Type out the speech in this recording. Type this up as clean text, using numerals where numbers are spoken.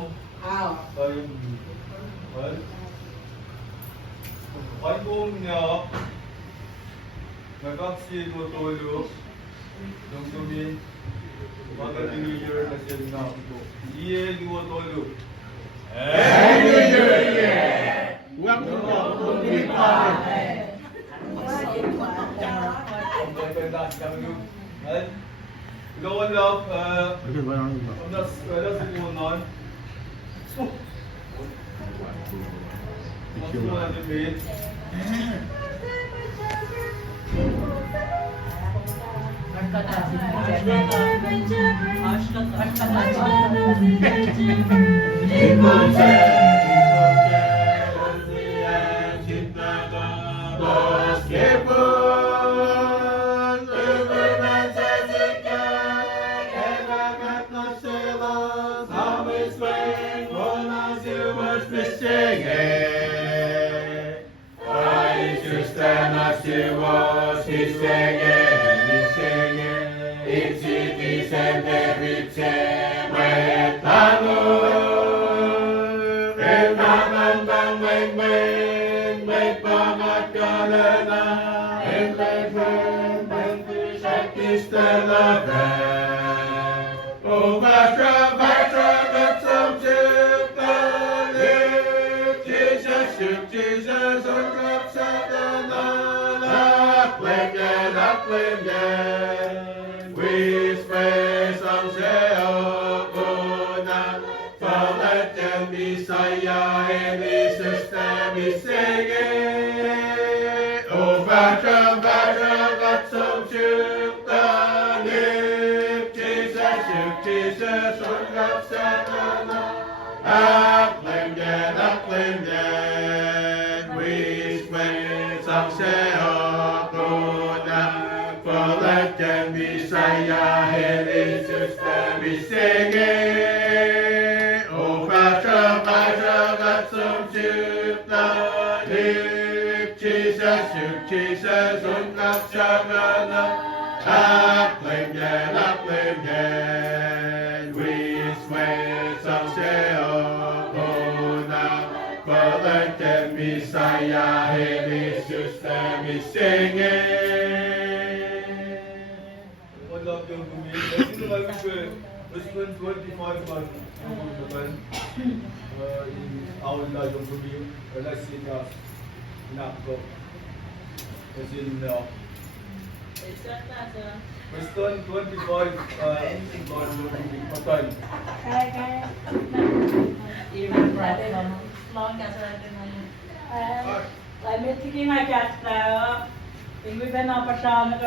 Tom. Wangunnya Nac Akiko Yongkumi Mother New Year na siya Nac Akiko. Iye Liwo Tolu. Happy New Year! Low love, das simulan. Masukan yung bait. Respond 25 months in Aula Yongkumi, Velasquez, Naco. As in Respond 25 Patan. Even right long as I met thinking I got now. We've been up a shot